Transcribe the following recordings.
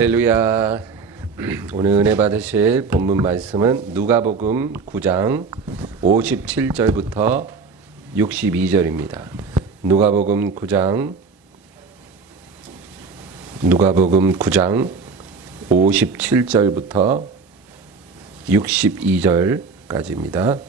할렐루야. 오늘 은혜 받으실 본문 말씀은 누가복음 9장 57절부터 62절입니다. 누가복음 9장 57절부터 62절까지입니다.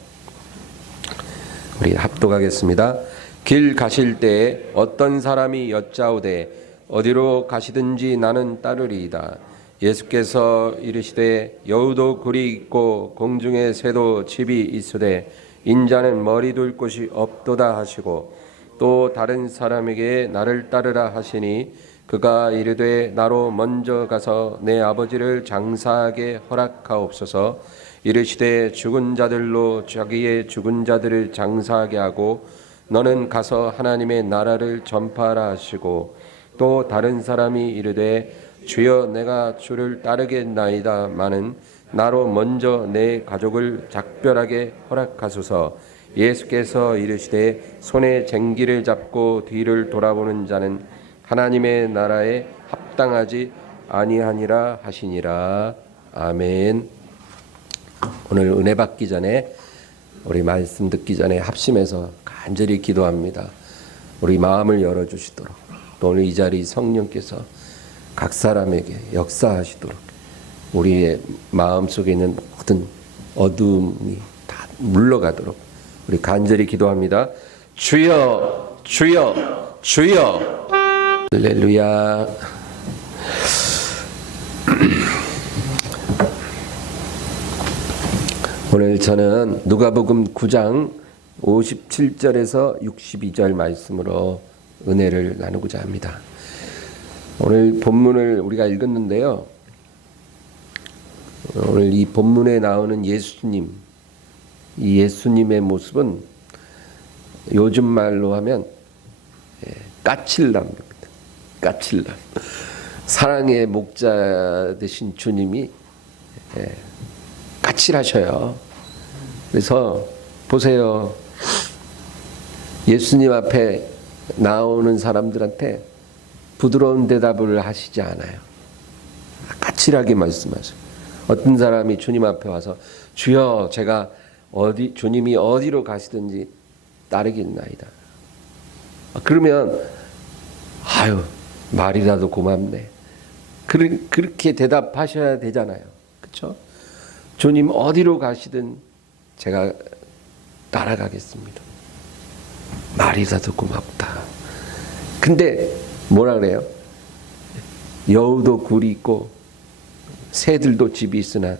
우리 합독하겠습니다. 길 가실 때에 어떤 사람이 여짜오되 어디로 가시든지 나는 따르리이다. 예수께서 이르시되 여우도 굴이 있고 공중에 새도 집이 있으되 인자는 머리 둘 곳이 없도다 하시고 또 다른 사람에게 나를 따르라 하시니 그가 이르되 나로 먼저 가서 내 아버지를 장사하게 허락하옵소서. 이르시되 죽은 자들로 자기의 죽은 자들을 장사하게 하고 너는 가서 하나님의 나라를 전파하라 하시고 또 다른 사람이 이르되 주여 내가 주를 따르겠나이다 마는 나로 먼저 내 가족을 작별하게 허락하소서. 예수께서 이르시되 손에 쟁기를 잡고 뒤를 돌아보는 자는 하나님의 나라에 합당하지 아니하니라 하시니라. 아멘. 오늘 은혜 받기 전에 우리 말씀 듣기 전에 합심해서 간절히 기도합니다. 우리 마음을 열어주시도록 또 오늘 이 자리 성령께서 각 사람에게 역사하시도록 우리의 마음속에 있는 모든 어두움이 다 물러가도록 우리 간절히 기도합니다. 주여 주여 주여. 할렐루야. 오늘 저는 누가복음 9장 57절에서 62절 말씀으로 은혜를 나누고자 합니다. 오늘 본문을 우리가 읽었는데요. 오늘 이 본문에 나오는 예수님, 이 예수님의 모습은 요즘 말로 하면 까칠남입니다. 까칠남. 사랑의 목자 되신 주님이 까칠하셔요. 그래서 보세요. 예수님 앞에 나오는 사람들한테 부드러운 대답을 하시지 않아요. 까칠하게 말씀하세요. 어떤 사람이 주님 앞에 와서 주여 제가 주님이 어디로 가시든지 따르겠나이다. 그러면 아유 말이라도 고맙네. 그렇게 대답하셔야 되잖아요. 그렇죠? 주님 어디로 가시든 제가 따라가겠습니다. 말이라도 고맙다. 근데 뭐라 그래요? 여우도 굴이 있고 새들도 집이 있으나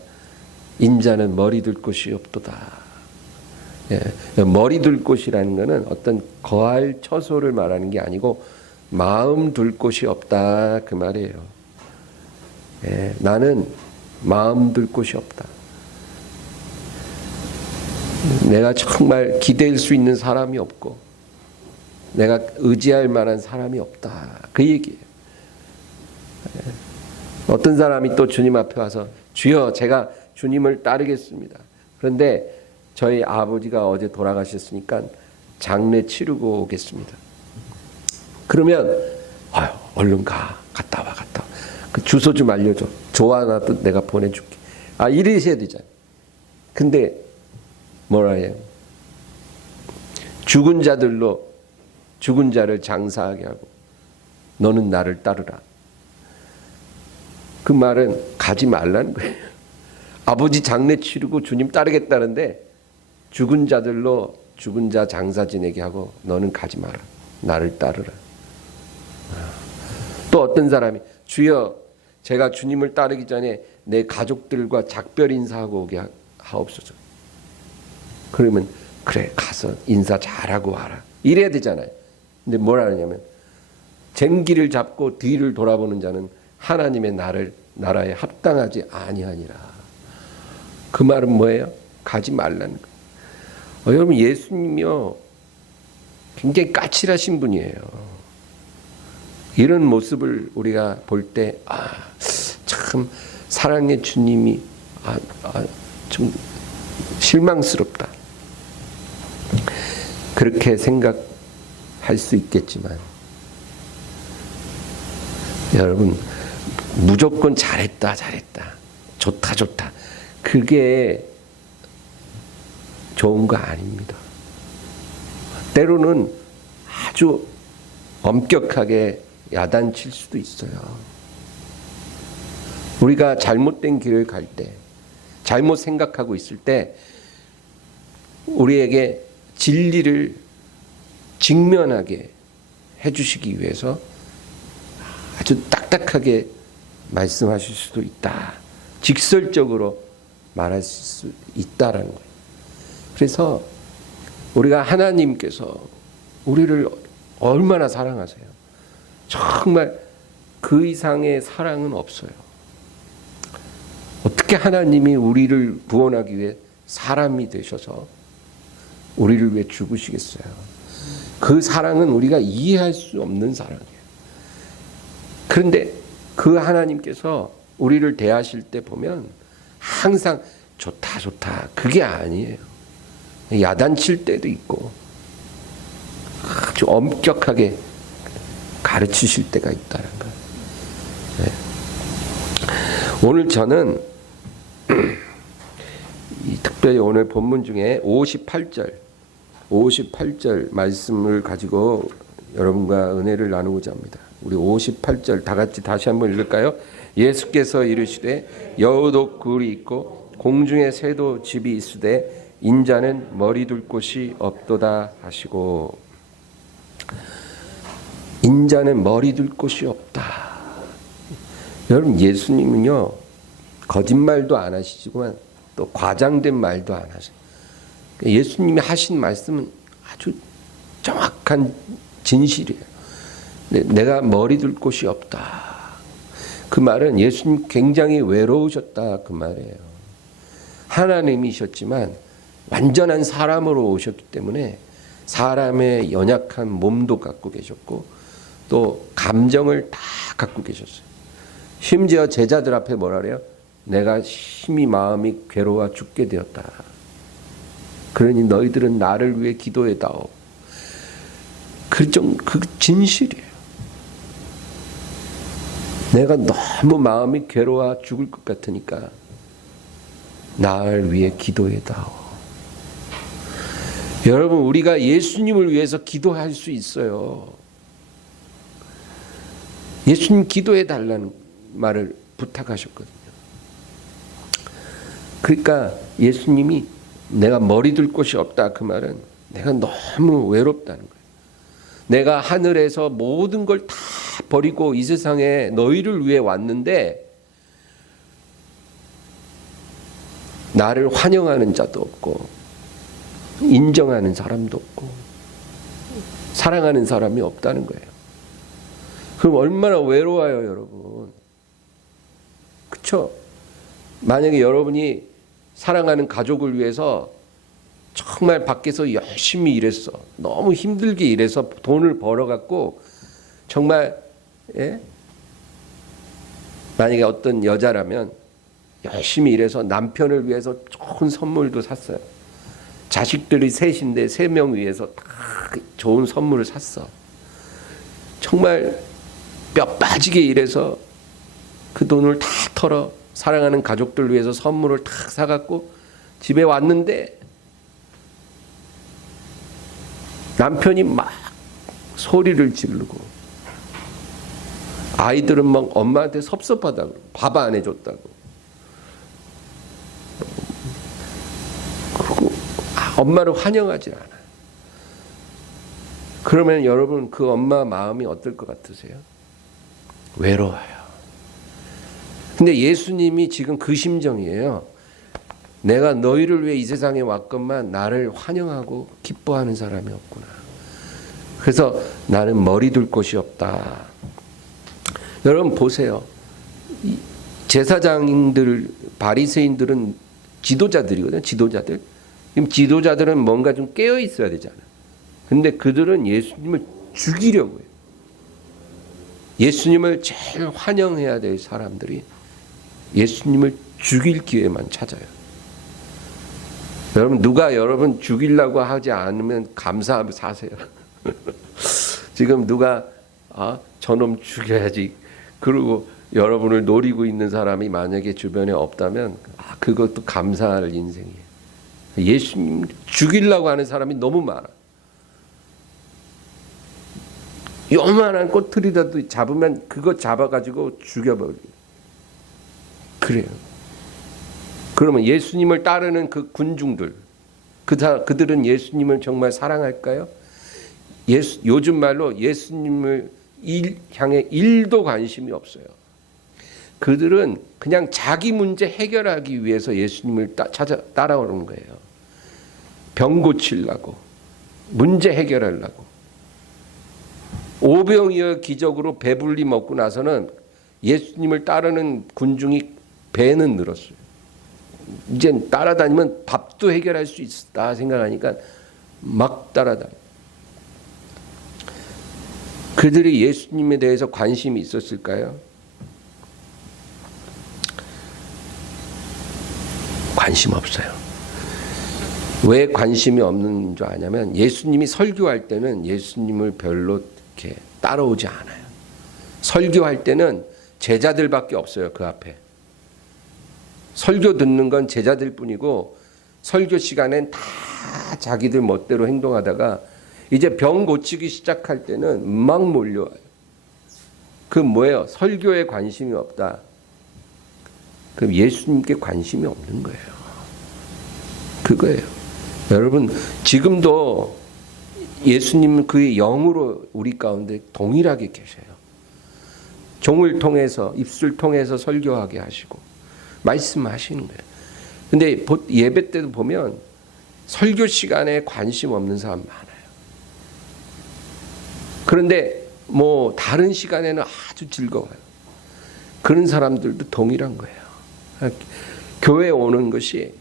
인자는 머리 둘 곳이 없도다. 머리 둘 곳이라는 것은 어떤 거할 처소를 말하는 게 아니고 마음 둘 곳이 없다 그 말이에요. 나는 마음 둘 곳이 없다. 내가 정말 기댈 수 있는 사람이 없고 내가 의지할 만한 사람이 없다 그 얘기예요. 어떤 사람이 또 주님 앞에 와서 주여 제가 주님을 따르겠습니다. 그런데 저희 아버지가 어제 돌아가셨으니까 장례 치르고 오겠습니다. 그러면 아유 얼른 갔다 와. 그 주소 좀 알려줘. 좋아나도 내가 보내줄게. 이러셔야 되잖아요. 근데 뭐라 해요? 죽은 자를 장사하게 하고 너는 나를 따르라. 그 말은 가지 말라는 거예요. 아버지 장례 치르고 주님 따르겠다는데 죽은 자들로 죽은 자 장사 지내게 하고 너는 가지 마라. 나를 따르라. 또 어떤 사람이 주여 제가 주님을 따르기 전에 내 가족들과 작별 인사하고 오게 하옵소서. 그러면 그래 가서 인사 잘하고 와라. 이래야 되잖아요. 근데 뭘 하느냐면 쟁기를 잡고 뒤를 돌아보는 자는 하나님의 나라에 합당하지 아니하니라. 그 말은 뭐예요? 가지 말라는 거예요. 여러분 예수님이요 굉장히 까칠하신 분이에요. 이런 모습을 우리가 볼 때 참 사랑의 주님이 좀 실망스럽다. 그렇게 생각할 수 있겠지만 여러분 무조건 잘했다, 잘했다, 좋다, 좋다, 그게 좋은 거 아닙니다. 때로는 아주 엄격하게 야단칠 수도 있어요. 우리가 잘못된 길을 갈 때, 잘못 생각하고 있을 때 우리에게 진리를 직면하게 해주시기 위해서 아주 딱딱하게 말씀하실 수도 있다. 직설적으로 말할 수 있다라는 거예요. 그래서 우리가 하나님께서 우리를 얼마나 사랑하세요. 정말 그 이상의 사랑은 없어요. 어떻게 하나님이 우리를 구원하기 위해 사람이 되셔서 우리를 위해 죽으시겠어요. 그 사랑은 우리가 이해할 수 없는 사랑이에요. 그런데 그 하나님께서 우리를 대하실 때 보면 항상 좋다, 좋다, 그게 아니에요. 야단칠 때도 있고 아주 엄격하게 가르치실 때가 있다는 거예요. 네. 오늘 저는 특별히 오늘 본문 중에 58절 말씀을 가지고 여러분과 은혜를 나누고자 합니다. 우리 58절 다 같이 다시 한번 읽을까요? 예수께서 이르시되 여우도 굴이 있고 공중에 새도 집이 있으되 인자는 머리 둘 곳이 없도다 하시고, 인자는 머리 둘 곳이 없다. 여러분, 예수님은요 거짓말도 안 하시지만 또 과장된 말도 안 하세요. 예수님이 하신 말씀은 아주 정확한 진실이에요. 내가 머리 둘 곳이 없다. 그 말은 예수님 굉장히 외로우셨다 그 말이에요. 하나님이셨지만 완전한 사람으로 오셨기 때문에 사람의 연약한 몸도 갖고 계셨고 또 감정을 다 갖고 계셨어요. 심지어 제자들 앞에 뭐라 그래요? 내가 심히 마음이 괴로워 죽게 되었다. 그러니 너희들은 나를 위해 기도해다오. 그 진실이에요. 내가 너무 마음이 괴로워 죽을 것 같으니까 나를 위해 기도해다오. 여러분, 우리가 예수님을 위해서 기도할 수 있어요. 예수님 기도해 달라는 말을 부탁하셨거든요. 그러니까 예수님이 내가 머리 둘 곳이 없다 그 말은 내가 너무 외롭다는 거예요. 내가 하늘에서 모든 걸 다 버리고 이 세상에 너희를 위해 왔는데 나를 환영하는 자도 없고 인정하는 사람도 없고 사랑하는 사람이 없다는 거예요. 그럼 얼마나 외로워요, 여러분. 그렇죠? 만약에 여러분이 사랑하는 가족을 위해서 정말 밖에서 열심히 일했어. 너무 힘들게 일해서 돈을 벌어갖고 정말 만약에 어떤 여자라면 열심히 일해서 남편을 위해서 좋은 선물도 샀어요. 자식들이 셋인데 3명 위해서 다 좋은 선물을 샀어. 정말 뼈 빠지게 일해서 그 돈을 다 털어 사랑하는 가족들 위해서 선물을 다 사갖고 집에 왔는데 남편이 막 소리를 지르고 아이들은 막 엄마한테 섭섭하다고 밥 안 해줬다고 그리고 엄마를 환영하지 않아요. 그러면 여러분 그 엄마 마음이 어떨 것 같으세요? 외로워요. 근데 예수님이 지금 그 심정이에요. 내가 너희를 위해 이 세상에 왔건만 나를 환영하고 기뻐하는 사람이 없구나. 그래서 나는 머리 둘 곳이 없다. 여러분 보세요. 제사장인들, 바리새인들은 지도자들이거든요. 지도자들. 그럼 지도자들은 뭔가 좀 깨어 있어야 되잖아요. 근데 그들은 예수님을 죽이려고 해요. 예수님을 제일 환영해야 될 사람들이 예수님을 죽일 기회만 찾아요. 여러분 누가 여러분 죽이려고 하지 않으면 감사하며 사세요. 지금 누가 저놈 죽여야지 그러고 여러분을 노리고 있는 사람이 만약에 주변에 없다면 그것도 감사할 인생이에요. 예수님 죽이려고 하는 사람이 너무 많아. 요만한 꼬투리라도 잡으면 그거 잡아가지고 죽여버려. 그래요. 그러면 예수님을 따르는 그 군중들, 그들은 예수님을 정말 사랑할까요? 요즘 말로 예수님을 향해 1도 관심이 없어요. 그들은 그냥 자기 문제 해결하기 위해서 예수님을 따라오는 거예요. 병 고치려고, 문제 해결하려고. 오병이어 기적으로 배불리 먹고 나서는 예수님을 따르는 군중이 배는 늘었어요. 이젠 따라다니면 밥도 해결할 수 있다 생각하니까 막 따라다녀. 그들이 예수님에 대해서 관심이 있었을까요? 관심 없어요. 왜 관심이 없는 줄 아냐면 예수님이 설교할 때는 예수님을 별로 이렇게 따라오지 않아요. 설교할 때는 제자들밖에 없어요. 그 앞에. 설교 듣는 건 제자들 뿐이고 설교 시간엔 다 자기들 멋대로 행동하다가 이제 병 고치기 시작할 때는 막 몰려와요. 그 뭐예요? 설교에 관심이 없다. 그럼 예수님께 관심이 없는 거예요. 그거예요. 여러분 지금도 예수님은 그의 영으로 우리 가운데 동일하게 계셔요. 종을 통해서 입술 통해서 설교하게 하시고 말씀하시는 거예요. 근데 예배 때도 보면 설교 시간에 관심 없는 사람 많아요. 그런데 뭐 다른 시간에는 아주 즐거워요. 그런 사람들도 동일한 거예요. 교회에 오는 것이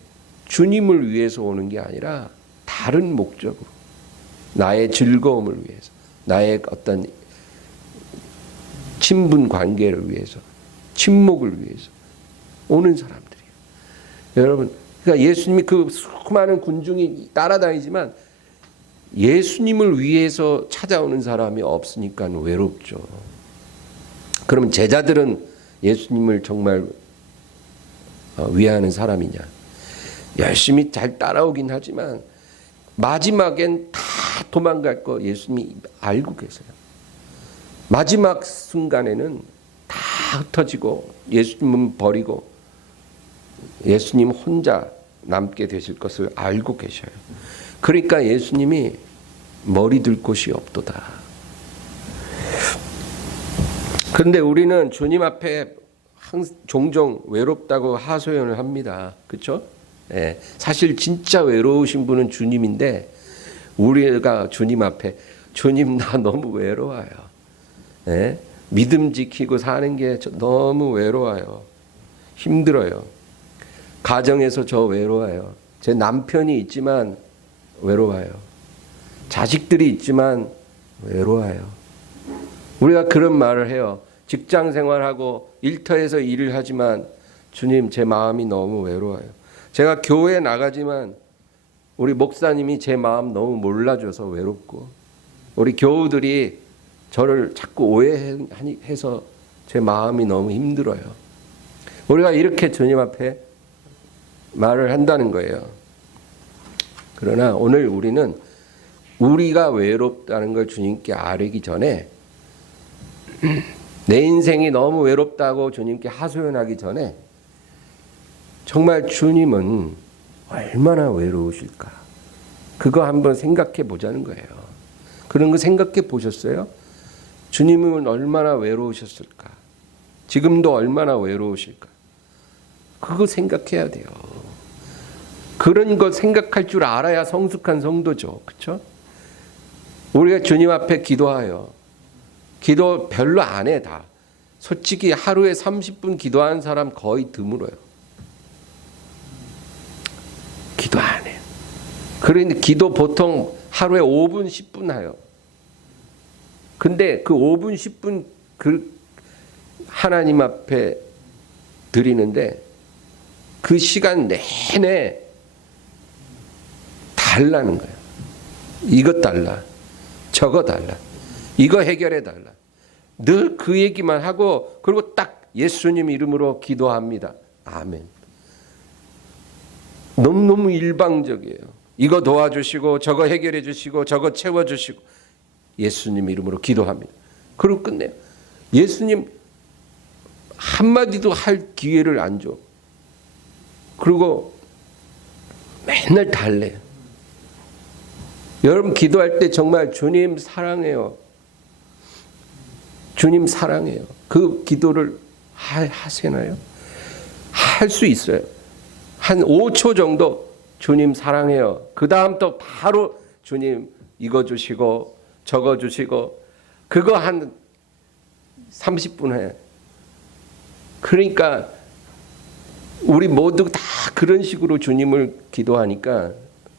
주님을 위해서 오는 게 아니라 다른 목적으로 나의 즐거움을 위해서 나의 어떤 친분 관계를 위해서 친목을 위해서 오는 사람들이에요. 여러분 그러니까 예수님이 그 수많은 군중이 따라다니지만 예수님을 위해서 찾아오는 사람이 없으니까 외롭죠. 그러면 제자들은 예수님을 정말 위하는 사람이냐? 열심히 잘 따라오긴 하지만 마지막엔 다 도망갈 거 예수님이 알고 계세요. 마지막 순간에는 다 흩어지고 예수님은 버리고 예수님 혼자 남게 되실 것을 알고 계셔요. 그러니까 예수님이 머리 들 곳이 없도다. 그런데 우리는 주님 앞에 종종 외롭다고 하소연을 합니다. 그렇죠? 예, 사실 진짜 외로우신 분은 주님인데 우리가 주님 앞에 주님 나 너무 외로워요. 예? 믿음 지키고 사는 게 너무 외로워요. 힘들어요. 가정에서 저 외로워요. 제 남편이 있지만 외로워요. 자식들이 있지만 외로워요. 우리가 그런 말을 해요. 직장 생활하고 일터에서 일을 하지만 주님 제 마음이 너무 외로워요. 제가 교회에 나가지만 우리 목사님이 제 마음 너무 몰라줘서 외롭고 우리 교우들이 저를 자꾸 오해해서 제 마음이 너무 힘들어요. 우리가 이렇게 주님 앞에 말을 한다는 거예요. 그러나 오늘 우리는 우리가 외롭다는 걸 주님께 아뢰기 전에 내 인생이 너무 외롭다고 주님께 하소연하기 전에 정말 주님은 얼마나 외로우실까? 그거 한번 생각해 보자는 거예요. 그런 거 생각해 보셨어요? 주님은 얼마나 외로우셨을까? 지금도 얼마나 외로우실까? 그거 생각해야 돼요. 그런 거 생각할 줄 알아야 성숙한 성도죠. 그렇죠? 우리가 주님 앞에 기도하여 기도 별로 안 해 다. 솔직히 하루에 30분 기도하는 사람 거의 드물어요. 기도 안 해요. 그런데 기도 보통 하루에 5분, 10분 해요. 근데 그 5분, 10분 그 하나님 앞에 드리는데 그 시간 내내 달라는 거예요. 이것 달라. 저거 달라. 이거 해결해 달라. 늘 그 얘기만 하고 그리고 딱 예수님 이름으로 기도합니다. 아멘. 너무너무 일방적이에요. 이거 도와주시고 저거 해결해 주시고 저거 채워주시고 예수님 이름으로 기도합니다. 그리고 끝내요. 예수님 한마디도 할 기회를 안 줘. 그리고 맨날 달래요. 여러분 기도할 때 정말 주님 사랑해요. 주님 사랑해요. 그 기도를 하시나요? 할 수 있어요. 한 5초 정도 주님 사랑해요. 그 다음 또 바로 주님 이거 주시고 저거 주시고 그거 한 30분 해. 그러니까 우리 모두 다 그런 식으로 주님을 기도하니까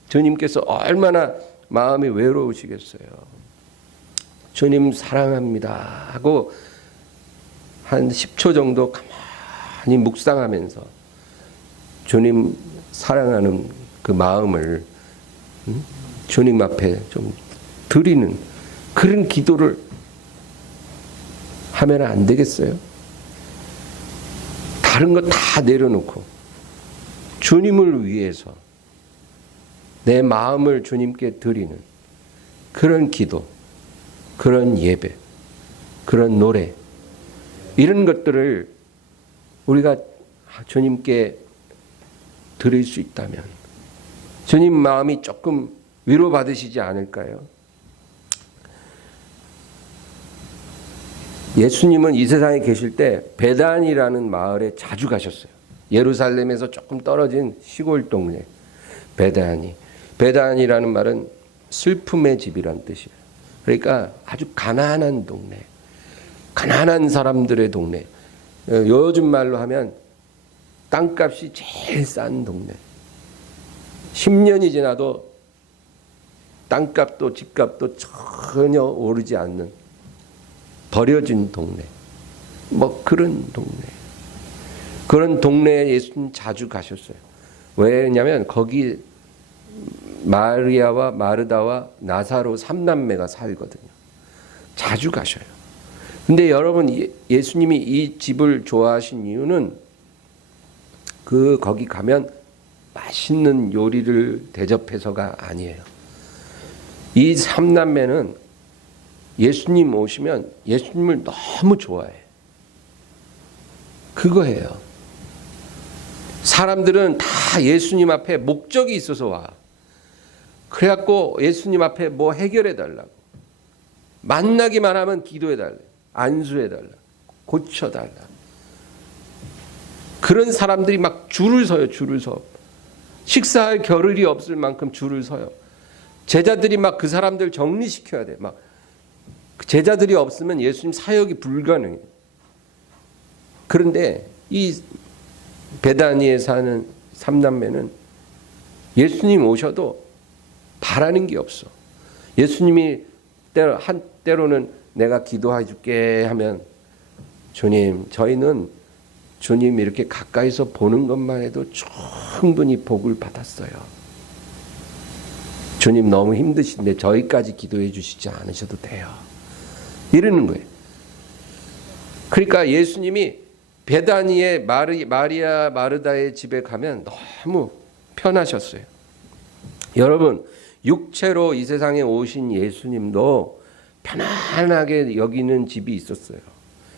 주님께서 얼마나 마음이 외로우시겠어요. 주님 사랑합니다 하고 한 10초 정도 가만히 묵상하면서 주님 사랑하는 그 마음을 주님 앞에 좀 드리는 그런 기도를 하면 안 되겠어요? 다른 거 다 내려놓고 주님을 위해서 내 마음을 주님께 드리는 그런 기도, 그런 예배, 그런 노래 이런 것들을 우리가 주님께 드릴 수 있다면 주님 마음이 조금 위로받으시지 않을까요? 예수님은 이 세상에 계실 때 베단이라는 마을에 자주 가셨어요. 예루살렘에서 조금 떨어진 시골 동네 베단이. 베단이라는 말은 슬픔의 집이란 뜻이에요. 그러니까 아주 가난한 동네, 가난한 사람들의 동네. 요즘 말로 하면 땅값이 제일 싼 동네. 10년이 지나도 땅값도 집값도 전혀 오르지 않는 버려진 동네. 뭐 그런 동네. 그런 동네에 예수님 자주 가셨어요. 왜냐하면 거기 마리아와 마르다와 나사로 3남매가 살거든요. 자주 가셔요. 근데 여러분 예수님이 이 집을 좋아하신 이유는 거기 가면 맛있는 요리를 대접해서가 아니에요. 이 3남매는 예수님 오시면 예수님을 너무 좋아해. 그거예요. 사람들은 다 예수님 앞에 목적이 있어서 와. 그래갖고 예수님 앞에 뭐 해결해 달라고. 만나기만 하면 기도해 달래. 안수해 달라. 고쳐 달라. 그런 사람들이 막 줄을 서요. 줄을 서. 식사할 겨를이 없을 만큼 줄을 서요. 제자들이 막 그 사람들 정리시켜야 돼. 막 제자들이 없으면 예수님 사역이 불가능해요. 그런데 이 베다니에 사는 3남매는 예수님 오셔도 바라는 게 없어. 예수님이 때로는 내가 기도해 줄게 하면 주님, 저희는 주님 이렇게 가까이서 보는 것만 해도 충분히 복을 받았어요. 주님 너무 힘드신데 저희까지 기도해 주시지 않으셔도 돼요. 이러는 거예요. 그러니까 예수님이 베다니의 마리아 마르다의 집에 가면 너무 편하셨어요. 여러분 육체로 이 세상에 오신 예수님도 편안하게 여기는 집이 있었어요.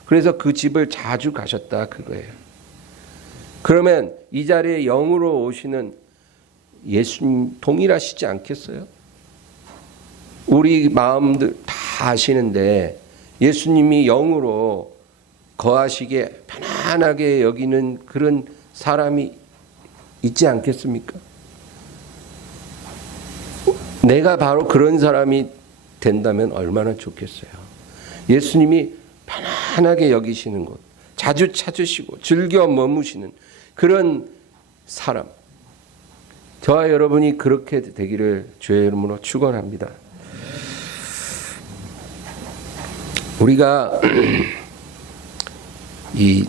그래서 그 집을 자주 가셨다 그거예요. 그러면 이 자리에 영으로 오시는 예수님 동일하시지 않겠어요? 우리 마음들 다 아시는데 예수님이 영으로 거하시게 편안하게 여기는 그런 사람이 있지 않겠습니까? 내가 바로 그런 사람이 된다면 얼마나 좋겠어요. 예수님이 편안하게 여기시는 곳, 자주 찾으시고 즐겨 머무시는 그런 사람. 저와 여러분이 그렇게 되기를 주의 이름으로 축원합니다. 우리가 이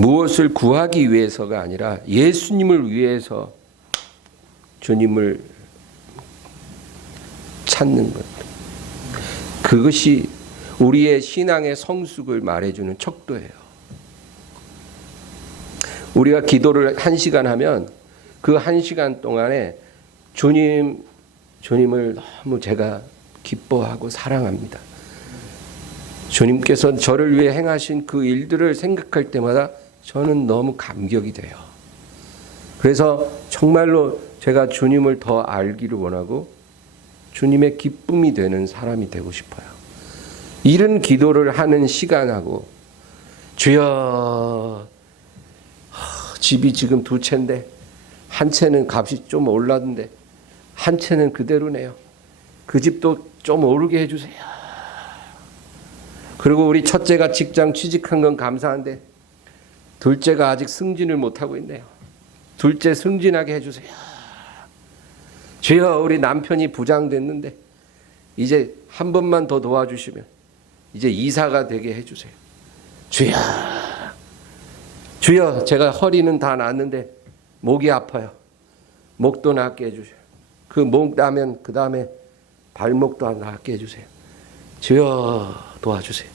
무엇을 구하기 위해서가 아니라 예수님을 위해서 주님을 찾는 것. 그것이 우리의 신앙의 성숙을 말해주는 척도예요. 우리가 기도를 1시간 하면 그 1시간 동안에 주님을 너무 제가 기뻐하고 사랑합니다. 주님께서 저를 위해 행하신 그 일들을 생각할 때마다 저는 너무 감격이 돼요. 그래서 정말로 제가 주님을 더 알기를 원하고 주님의 기쁨이 되는 사람이 되고 싶어요. 이런 기도를 하는 시간하고 주여 집이 지금 2채인데 한 채는 값이 좀 올랐는데 한 채는 그대로네요. 그 집도 좀 오르게 해주세요. 그리고 우리 첫째가 직장 취직한 건 감사한데 둘째가 아직 승진을 못하고 있네요. 둘째 승진하게 해주세요. 주여 우리 남편이 부장 됐는데 이제 한 번만 더 도와주시면 이제 이사가 되게 해주세요. 주여 제가 허리는 다 낫는데 목이 아파요. 목도 낫게 해주세요. 그 목 나면 그 다음에 발목도 낫게 해주세요. 주여 도와주세요.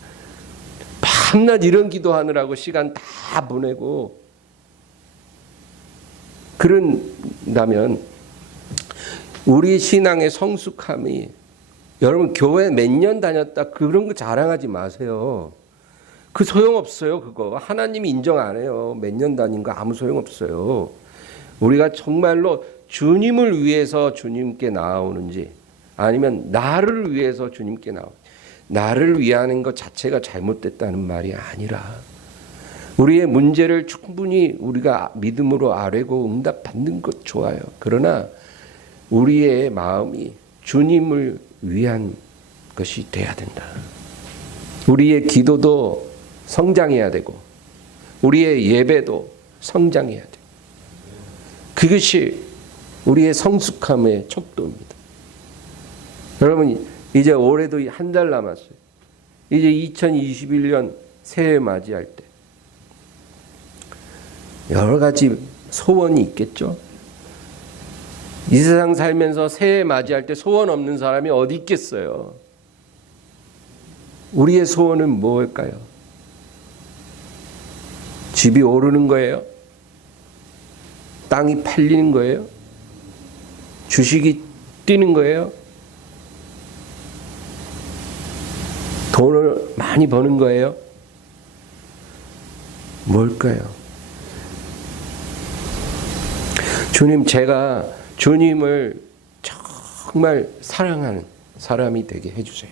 밤낮 이런 기도하느라고 시간 다 보내고 그런다면 우리 신앙의 성숙함이 여러분 교회 몇 년 다녔다 그런 거 자랑하지 마세요. 그 소용없어요. 그거 하나님이 인정 안 해요. 몇 년 다닌 거 아무 소용없어요. 우리가 정말로 주님을 위해서 주님께 나아오는지 아니면 나를 위해서 주님께 나오는지 나를 위하는 것 자체가 잘못됐다는 말이 아니라 우리의 문제를 충분히 우리가 믿음으로 아뢰고 응답받는 것 좋아요. 그러나 우리의 마음이 주님을 위한 것이 돼야 된다. 우리의 기도도 성장해야 되고 우리의 예배도 성장해야 돼. 그것이 우리의 성숙함의 척도입니다. 여러분 이제 올해도 한 달 남았어요. 이제 2021년 새해 맞이할 때 여러 가지 소원이 있겠죠. 이 세상 살면서 새해 맞이할 때 소원 없는 사람이 어디 있겠어요. 우리의 소원은 뭘까요? 집이 오르는 거예요? 땅이 팔리는 거예요? 주식이 뛰는 거예요? 돈을 많이 버는 거예요? 뭘까요? 주님, 제가 주님을 정말 사랑하는 사람이 되게 해주세요.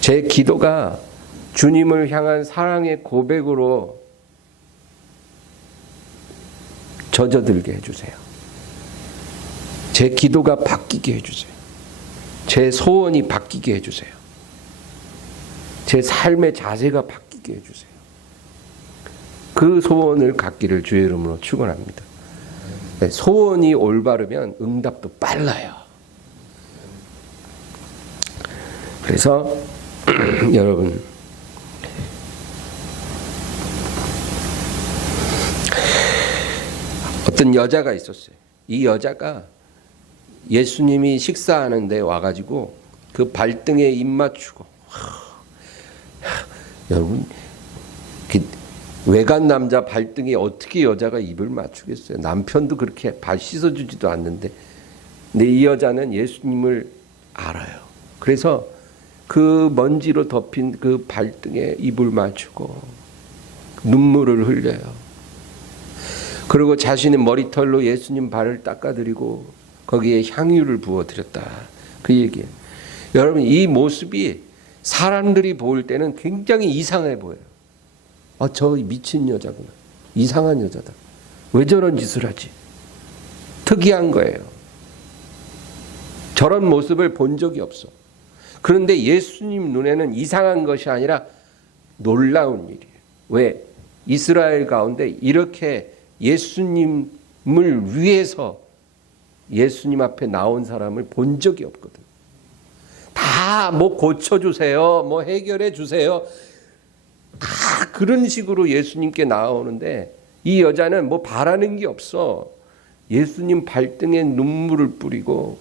제 기도가 주님을 향한 사랑의 고백으로 젖어들게 해주세요. 제 기도가 바뀌게 해주세요. 제 소원이 바뀌게 해주세요. 제 삶의 자세가 바뀌게 해주세요. 그 소원을 갖기를 주의 이름으로 축원합니다. 소원이 올바르면 응답도 빨라요. 그래서 여러분 어떤 여자가 있었어요. 이 여자가 예수님이 식사하는데 와가지고 그 발등에 입 맞추고 여러분 외간 남자 발등에 어떻게 여자가 입을 맞추겠어요. 남편도 그렇게 발 씻어주지도 않는데. 근데 이 여자는 예수님을 알아요. 그래서 그 먼지로 덮인 그 발등에 입을 맞추고 눈물을 흘려요. 그리고 자신의 머리털로 예수님 발을 닦아드리고 거기에 향유를 부어드렸다. 그 얘기예요. 여러분 이 모습이 사람들이 볼 때는 굉장히 이상해 보여요. 저 미친 여자구나. 이상한 여자다. 왜 저런 짓을 하지? 특이한 거예요. 저런 모습을 본 적이 없어. 그런데 예수님 눈에는 이상한 것이 아니라 놀라운 일이에요. 왜? 이스라엘 가운데 이렇게 예수님을 위해서 예수님 앞에 나온 사람을 본 적이 없거든. 다 뭐 고쳐주세요. 뭐 해결해 주세요. 다 그런 식으로 예수님께 나오는데 이 여자는 뭐 바라는 게 없어. 예수님 발등에 눈물을 뿌리고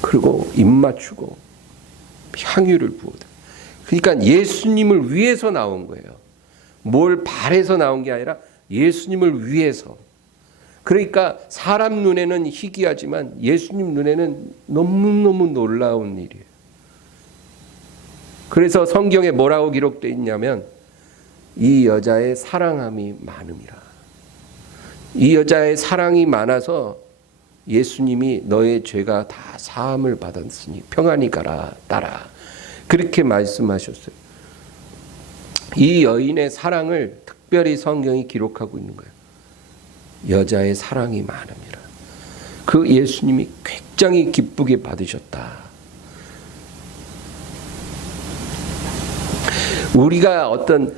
그리고 입 맞추고 향유를 부어다. 그러니까 예수님을 위해서 나온 거예요. 뭘 바래서 나온 게 아니라 예수님을 위해서. 그러니까 사람 눈에는 희귀하지만 예수님 눈에는 너무너무 놀라운 일이에요. 그래서 성경에 뭐라고 기록되어 있냐면 이 여자의 사랑함이 많음이라. 이 여자의 사랑이 많아서 예수님이 너의 죄가 다 사함을 받았으니 평안히 가라 따라 그렇게 말씀하셨어요. 이 여인의 사랑을 특별히 성경이 기록하고 있는 거예요. 여자의 사랑이 많음이라. 그 예수님이 굉장히 기쁘게 받으셨다. 우리가 어떤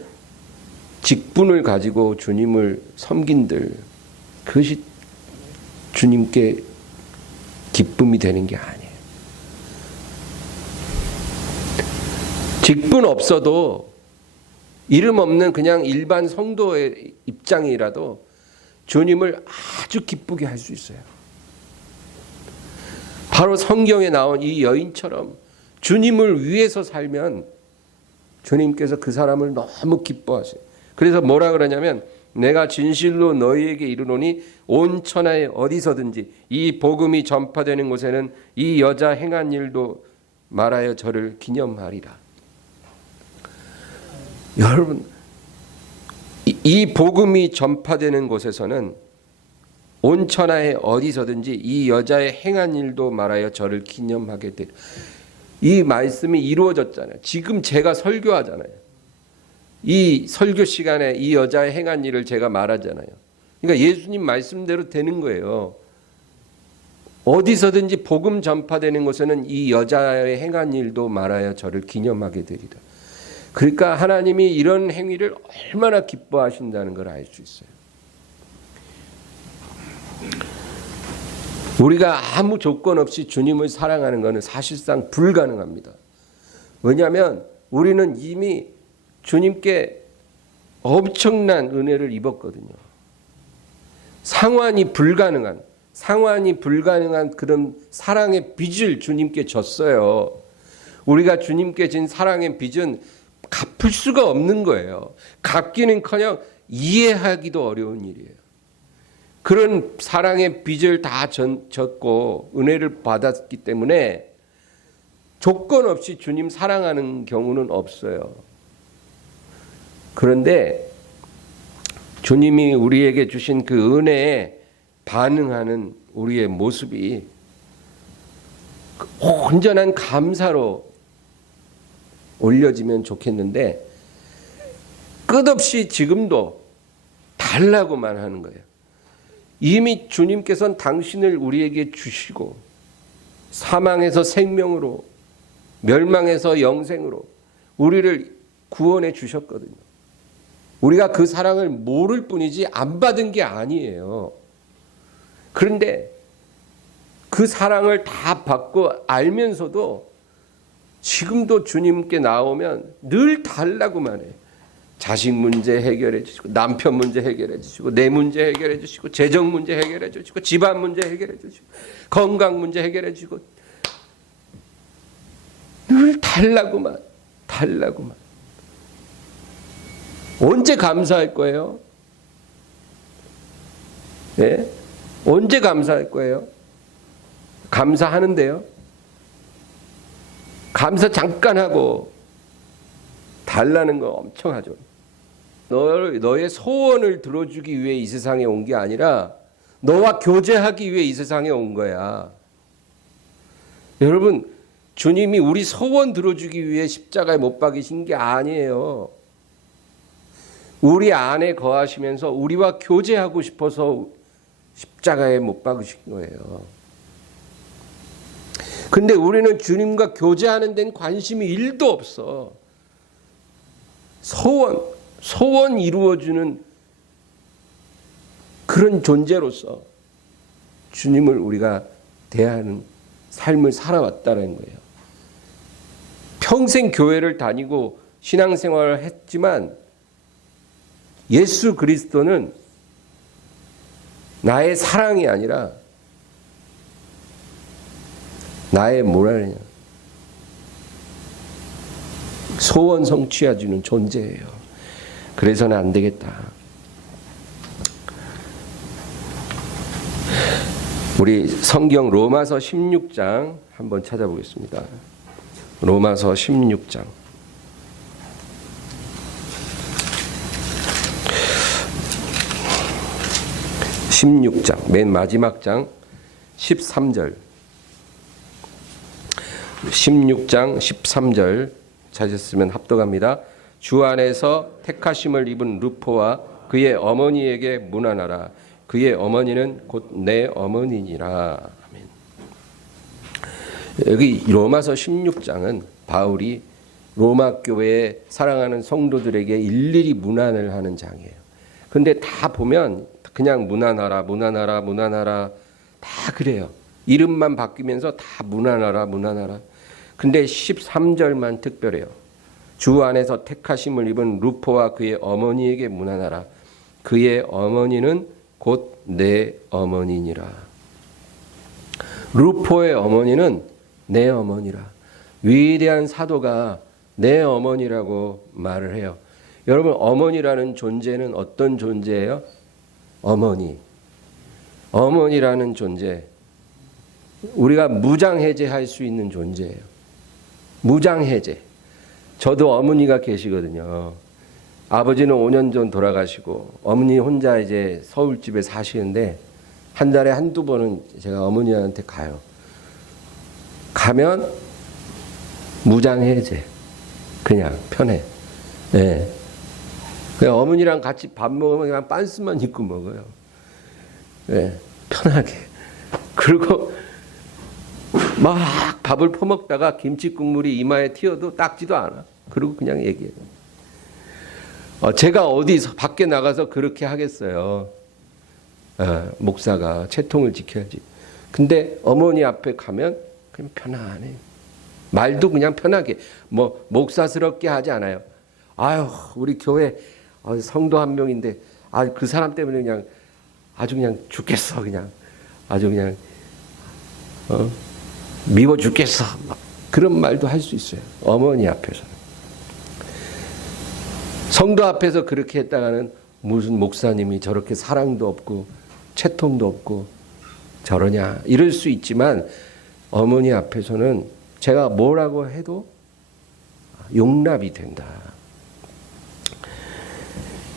직분을 가지고 주님을 섬긴들 그것이 주님께 기쁨이 되는 게 아니에요. 직분 없어도 이름 없는 그냥 일반 성도의 입장이라도 주님을 아주 기쁘게 할 수 있어요. 바로 성경에 나온 이 여인처럼 주님을 위해서 살면 주님께서 그 사람을 너무 기뻐하세요. 그래서 뭐라 그러냐면 내가 진실로 너희에게 이르노니 온 천하에 어디서든지 이 복음이 전파되는 곳에는 이 여자 행한 일도 말하여 저를 기념하리라. 여러분, 이 복음이 전파되는 곳에서는 온 천하에 어디서든지 이 여자의 행한 일도 말하여 저를 기념하게 되리라. 이 말씀이 이루어졌잖아요. 지금 제가 설교하잖아요. 이 설교 시간에 이 여자의 행한 일을 제가 말하잖아요. 그러니까 예수님 말씀대로 되는 거예요. 어디서든지 복음 전파되는 곳에는 이 여자의 행한 일도 말하여 저를 기념하게 되리라. 그러니까 하나님이 이런 행위를 얼마나 기뻐하신다는 걸 알 수 있어요. 우리가 아무 조건 없이 주님을 사랑하는 것은 사실상 불가능합니다. 왜냐하면 우리는 이미 주님께 엄청난 은혜를 입었거든요. 상환이 불가능한 그런 사랑의 빚을 주님께 졌어요. 우리가 주님께 진 사랑의 빚은 갚을 수가 없는 거예요. 갚기는커녕 이해하기도 어려운 일이에요. 그런 사랑의 빚을 다 졌고 은혜를 받았기 때문에 조건 없이 주님 사랑하는 경우는 없어요. 그런데 주님이 우리에게 주신 그 은혜에 반응하는 우리의 모습이 온전한 감사로 올려지면 좋겠는데 끝없이 지금도 달라고만 하는 거예요. 이미 주님께서는 당신을 우리에게 주시고 사망에서 생명으로 멸망에서 영생으로 우리를 구원해 주셨거든요. 우리가 그 사랑을 모를 뿐이지 안 받은 게 아니에요. 그런데 그 사랑을 다 받고 알면서도 지금도 주님께 나오면 늘 달라고만 해요. 자식 문제 해결해 주시고 남편 문제 해결해 주시고 내 문제 해결해 주시고 재정 문제 해결해 주시고 집안 문제 해결해 주시고 건강 문제 해결해 주시고 늘 달라고만. 언제 감사할 거예요? 네? 언제 감사할 거예요? 감사하는데요. 감사 잠깐 하고 달라는 거 엄청 하죠. 너의 소원을 들어주기 위해 이 세상에 온 게 아니라 너와 교제하기 위해 이 세상에 온 거야. 여러분, 주님이 우리 소원 들어주기 위해 십자가에 못 박이신 게 아니에요. 우리 안에 거하시면서 우리와 교제하고 싶어서 십자가에 못 박으신 거예요. 근데 우리는 주님과 교제하는 데는 관심이 1도 없어. 소원 이루어주는 그런 존재로서 주님을 우리가 대하는 삶을 살아왔다는 거예요. 평생 교회를 다니고 신앙생활을 했지만 예수 그리스도는 나의 사랑이 아니라 나의 뭐라 그러냐, 소원 성취해주는 존재예요. 그래서는 안 되겠다. 우리 성경 로마서 16장 한번 찾아보겠습니다. 로마서 16장. 16장 맨 마지막 장 13절. 16장 13절 찾으셨으면 합독합니다. 주 안에서 택하심을 입은 루포와 그의 어머니에게 문안하라. 그의 어머니는 곧 내 어머니니라. 아멘. 여기 로마서 16장은 바울이 로마 교회에 사랑하는 성도들에게 일일이 문안을 하는 장이에요. 근데 다 보면 그냥 문안하라, 문안하라, 문안하라 다 그래요. 이름만 바뀌면서 다 문안하라, 문안하라. 근데 13절만 특별해요. 주 안에서 택하심을 입은 루포와 그의 어머니에게 문안하라. 그의 어머니는 곧 내 어머니니라. 루포의 어머니는 내 어머니라. 위대한 사도가 내 어머니라고 말을 해요. 여러분, 어머니라는 존재는 어떤 존재예요? 어머니. 어머니라는 존재. 우리가 무장해제할 수 있는 존재예요. 무장해제. 저도 어머니가 계시거든요. 아버지는 5년 전 돌아가시고 어머니 혼자 이제 서울집에 사시는데 한 달에 한두 번은 제가 어머니한테 가요. 가면 무장해제. 그냥 편해. 네. 그냥 어머니랑 같이 밥 먹으면 그냥 빤스만 입고 먹어요. 네. 편하게. 그리고 막 밥을 퍼먹다가 김치 국물이 이마에 튀어도 닦지도 않아. 그리고 그냥 얘기해요. 제가 어디서 밖에 나가서 그렇게 하겠어요. 목사가 채통을 지켜야지. 근데 어머니 앞에 가면 그냥 편안해. 말도 그냥 편하게. 뭐 목사스럽게 하지 않아요. 아유, 우리 교회 성도 한 명인데 그 사람 때문에 그냥 아주 그냥 죽겠어. 그냥 아주 그냥 미워 죽겠어. 막 그런 말도 할 수 있어요. 어머니 앞에서. 성도 앞에서 그렇게 했다가는 무슨 목사님이 저렇게 사랑도 없고 채통도 없고 저러냐 이럴 수 있지만 어머니 앞에서는 제가 뭐라고 해도 용납이 된다.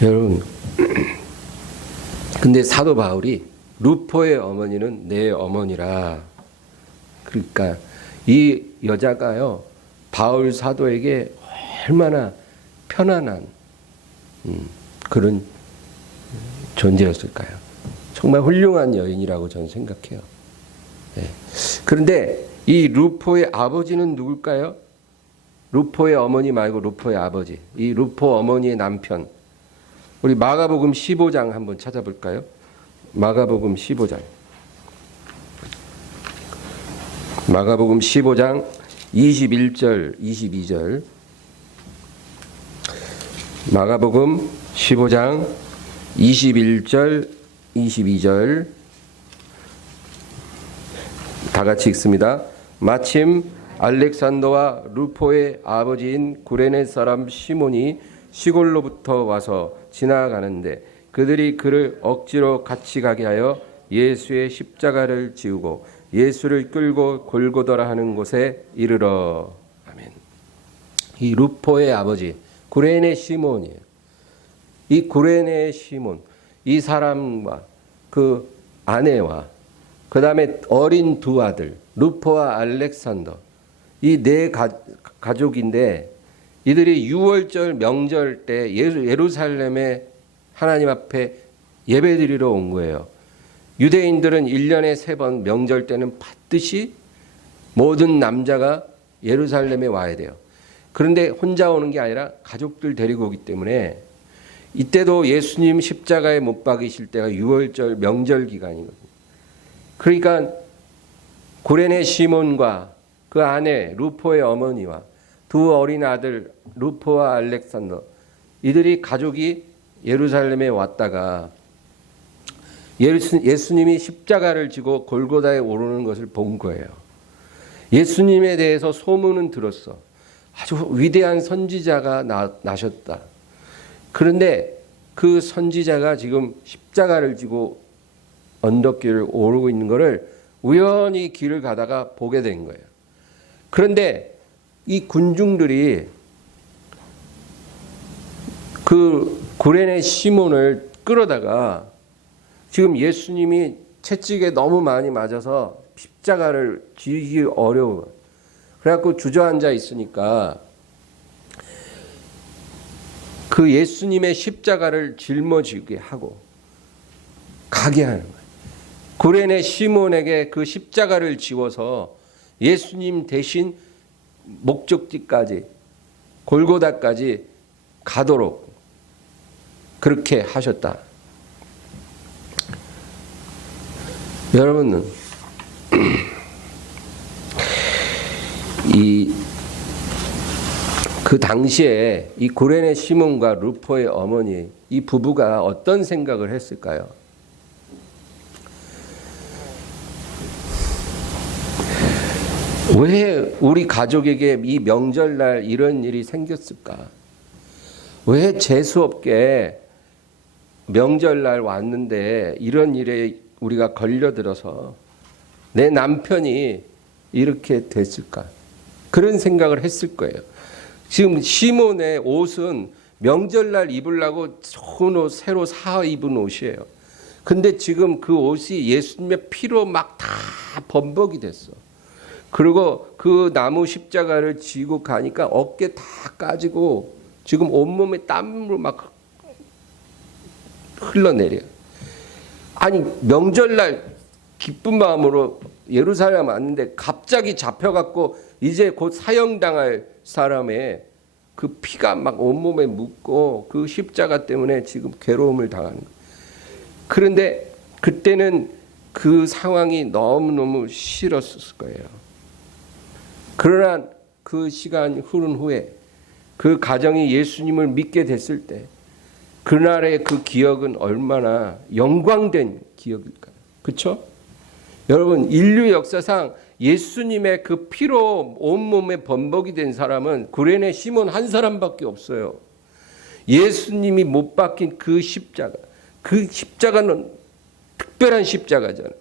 여러분, 근데 사도 바울이 루포의 어머니는 내 어머니라. 그러니까 이 여자가요 바울 사도에게 얼마나 편안한 그런 존재였을까요? 정말 훌륭한 여인이라고 저는 생각해요. 네. 그런데 이 루포의 아버지는 누굴까요? 루포의 어머니 말고 루포의 아버지. 이 루포 어머니의 남편. 우리 마가복음 15장 한번 찾아볼까요? 마가복음 15장. 마가복음 15장 21절, 22절. 마가복음 15장 21절, 22절 다 같이 읽습니다. 마침 알렉산더와 루포의 아버지인 구레네 사람 시몬이 시골로부터 와서 지나가는데 그들이 그를 억지로 같이 가게 하여 예수의 십자가를 지우고 예수를 끌고 골고다라 하는 곳에 이르러. 아멘. 이 루포의 아버지 구레네 시몬이에요. 이 구레네 시몬, 이 사람과 그 아내와 그 다음에 어린 두 아들 루포와 알렉산더, 이 네 가족인데 이들이 유월절 명절 때 예루살렘에 하나님 앞에 예배드리러 온 거예요. 유대인들은 1년에 3번 명절 때는 반드시 모든 남자가 예루살렘에 와야 돼요. 그런데 혼자 오는 게 아니라 가족들 데리고 오기 때문에 이때도 예수님 십자가에 못 박이실 때가 유월절 명절 기간이거든요. 그러니까 구레네 시몬과 그 아내 루포의 어머니와 두 어린 아들 루포와 알렉산더, 이들이 가족이 예루살렘에 왔다가 예수님이 십자가를 지고 골고다에 오르는 것을 본 거예요. 예수님에 대해서 소문은 들었어. 아주 위대한 선지자가 나셨다. 그런데 그 선지자가 지금 십자가를 지고 언덕길을 오르고 있는 것을 우연히 길을 가다가 보게 된 거예요. 그런데 이 군중들이 그 구레네 시몬을 끌어다가 지금 예수님이 채찍에 너무 많이 맞아서 십자가를 지기 어려워. 그래갖고 주저앉아 있으니까 그 예수님의 십자가를 짊어지게 하고 가게 하는 거예요. 구레네 시몬에게 그 십자가를 지워서 예수님 대신 목적지까지 골고다까지 가도록 그렇게 하셨다. 여러분, 그 당시에 이 구레네 시몬과 루포의 어머니 이 부부가 어떤 생각을 했을까요? 왜 우리 가족에게 이 명절날 이런 일이 생겼을까? 왜 재수없게 명절날 왔는데 이런 일에 우리가 걸려들어서 내 남편이 이렇게 됐을까? 그런 생각을 했을 거예요. 지금 시몬의 옷은 명절날 입으려고 좋은 옷 새로 사 입은 옷이에요. 근데 지금 그 옷이 예수님의 피로 막 다 범벅이 됐어. 그리고 그 나무 십자가를 지고 가니까 어깨 다 까지고 지금 온몸에 땀으로 막 흘러내려요. 아니 명절날 기쁜 마음으로 예루살렘 왔는데 갑자기 잡혀갖고 이제 곧 사형당할 사람의 그 피가 막 온몸에 묻고 그 십자가 때문에 지금 괴로움을 당하는 거예요. 그런데 그때는 그 상황이 너무너무 싫었을 거예요. 그러나 그 시간 흐른 후에 그 가정이 예수님을 믿게 됐을 때 그날의 그 기억은 얼마나 영광된 기억일까요? 그렇죠? 여러분, 인류 역사상 예수님의 그 피로 온몸에 범벅이 된 사람은 구레네 시몬 한 사람밖에 없어요. 예수님이 못 박힌 그 십자가, 그 십자가는 특별한 십자가잖아요.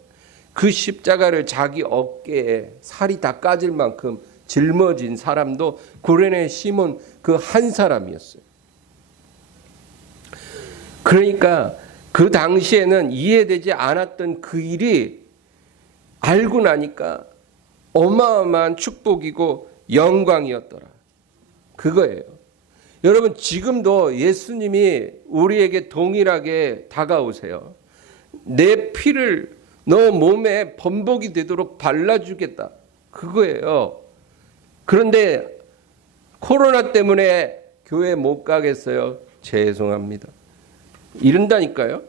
그 십자가를 자기 어깨에 살이 다 까질 만큼 짊어진 사람도 구레네 시몬 그 한 사람이었어요. 그러니까 그 당시에는 이해되지 않았던 그 일이 알고 나니까 어마어마한 축복이고 영광이었더라. 그거예요. 여러분, 지금도 예수님이 우리에게 동일하게 다가오세요. 내 피를 너 몸에 범벅이 되도록 발라주겠다. 그거예요. 그런데 코로나 때문에 교회 못 가겠어요. 죄송합니다. 이런다니까요.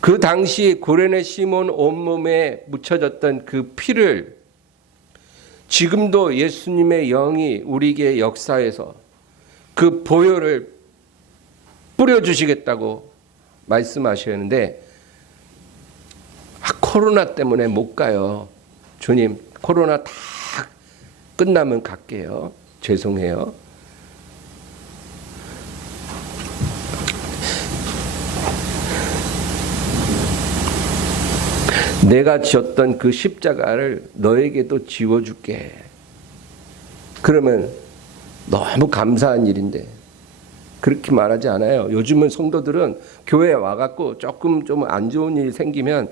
그 당시 구레네 시몬 온몸에 묻혀졌던 그 피를 지금도 예수님의 영이 우리에게 역사해서 그 보혈을 뿌려주시겠다고 말씀하시는데 코로나 때문에 못 가요. 주님, 코로나 다 끝나면 갈게요. 죄송해요. 내가 지었던 그 십자가를 너에게도 지워줄게. 그러면 너무 감사한 일인데 그렇게 말하지 않아요. 요즘은 성도들은 교회에 와갖고 조금 좀 안 좋은 일이 생기면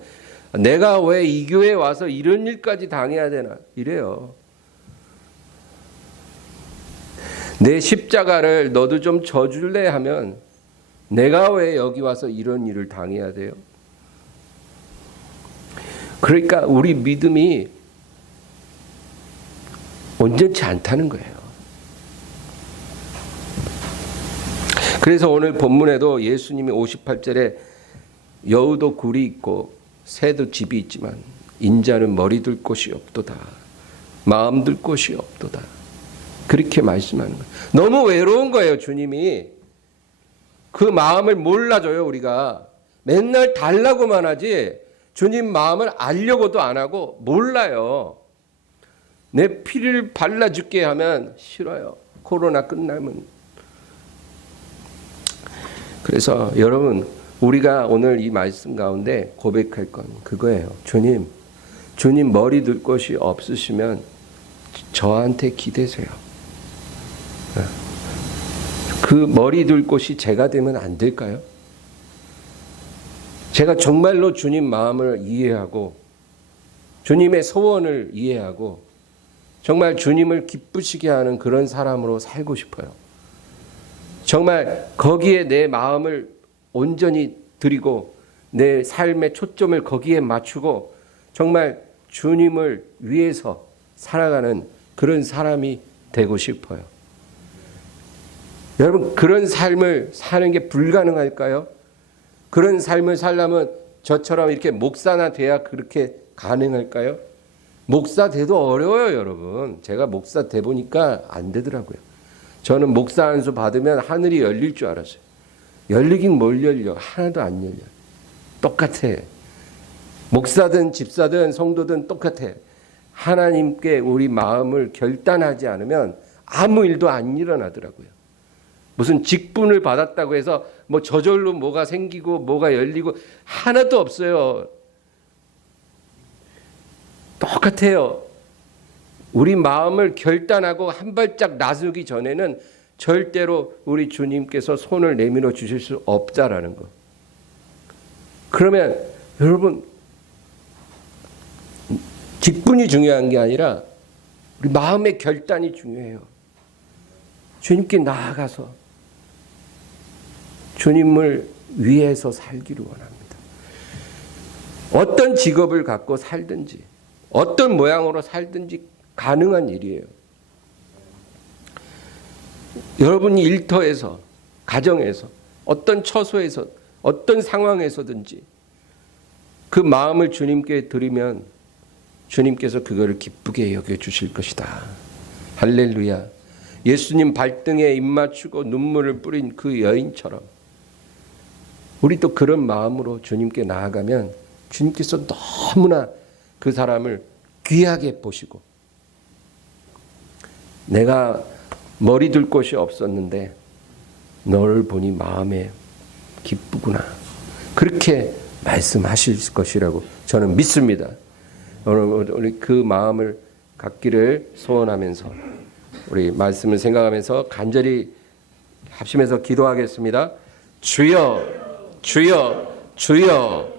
내가 왜 이 교회에 와서 이런 일까지 당해야 되나 이래요. 내 십자가를 너도 좀 져줄래 하면 내가 왜 여기 와서 이런 일을 당해야 돼요? 그러니까 우리 믿음이 온전치 않다는 거예요. 그래서 오늘 본문에도 예수님이 58절에 여우도 굴이 있고 새도 집이 있지만 인자는 머리 둘 곳이 없도다. 마음 둘 곳이 없도다. 그렇게 말씀하는 거예요. 너무 외로운 거예요, 주님이. 그 마음을 몰라줘요, 우리가. 맨날 달라고만 하지 주님 마음을 알려고도 안 하고 몰라요. 내 피를 발라 죽게 하면 싫어요. 코로나 끝나면. 그래서 여러분, 우리가 오늘 이 말씀 가운데 고백할 건 그거예요. 주님 머리 둘 곳이 없으시면 저한테 기대세요. 그 머리 둘 곳이 제가 되면 안 될까요? 제가 정말로 주님 마음을 이해하고 주님의 소원을 이해하고 정말 주님을 기쁘시게 하는 그런 사람으로 살고 싶어요. 정말 거기에 내 마음을 온전히 드리고 내 삶의 초점을 거기에 맞추고 정말 주님을 위해서 살아가는 그런 사람이 되고 싶어요. 여러분, 그런 삶을 사는 게 불가능할까요? 그런 삶을 살려면 저처럼 이렇게 목사나 돼야 그렇게 가능할까요? 목사 돼도 어려워요, 여러분. 제가 목사 돼 보니까 안 되더라고요. 저는 목사 안수 받으면 하늘이 열릴 줄 알았어요. 열리긴 뭘 열려? 하나도 안 열려. 똑같아. 목사든 집사든 성도든 똑같아. 하나님께 우리 마음을 결단하지 않으면 아무 일도 안 일어나더라고요. 무슨 직분을 받았다고 해서 뭐 저절로 뭐가 생기고 뭐가 열리고 하나도 없어요. 똑같아요. 우리 마음을 결단하고 한 발짝 나서기 전에는 절대로 우리 주님께서 손을 내밀어 주실 수 없다라는 거. 그러면 여러분, 직분이 중요한 게 아니라 우리 마음의 결단이 중요해요. 주님께 나아가서 주님을 위해서 살기를 원합니다. 어떤 직업을 갖고 살든지 어떤 모양으로 살든지 가능한 일이에요. 여러분이 일터에서, 가정에서, 어떤 처소에서, 어떤 상황에서든지 그 마음을 주님께 드리면 주님께서 그거를 기쁘게 여겨주실 것이다. 할렐루야. 예수님 발등에 입 맞추고 눈물을 뿌린 그 여인처럼 우리도 그런 마음으로 주님께 나아가면 주님께서 너무나 그 사람을 귀하게 보시고, 내가 머리 둘 곳이 없었는데 너를 보니 마음에 기쁘구나, 그렇게 말씀하실 것이라고 저는 믿습니다. 오늘 우리 그 마음을 갖기를 소원하면서 우리 말씀을 생각하면서 간절히 합심해서 기도하겠습니다. 주여, 주여, 주여.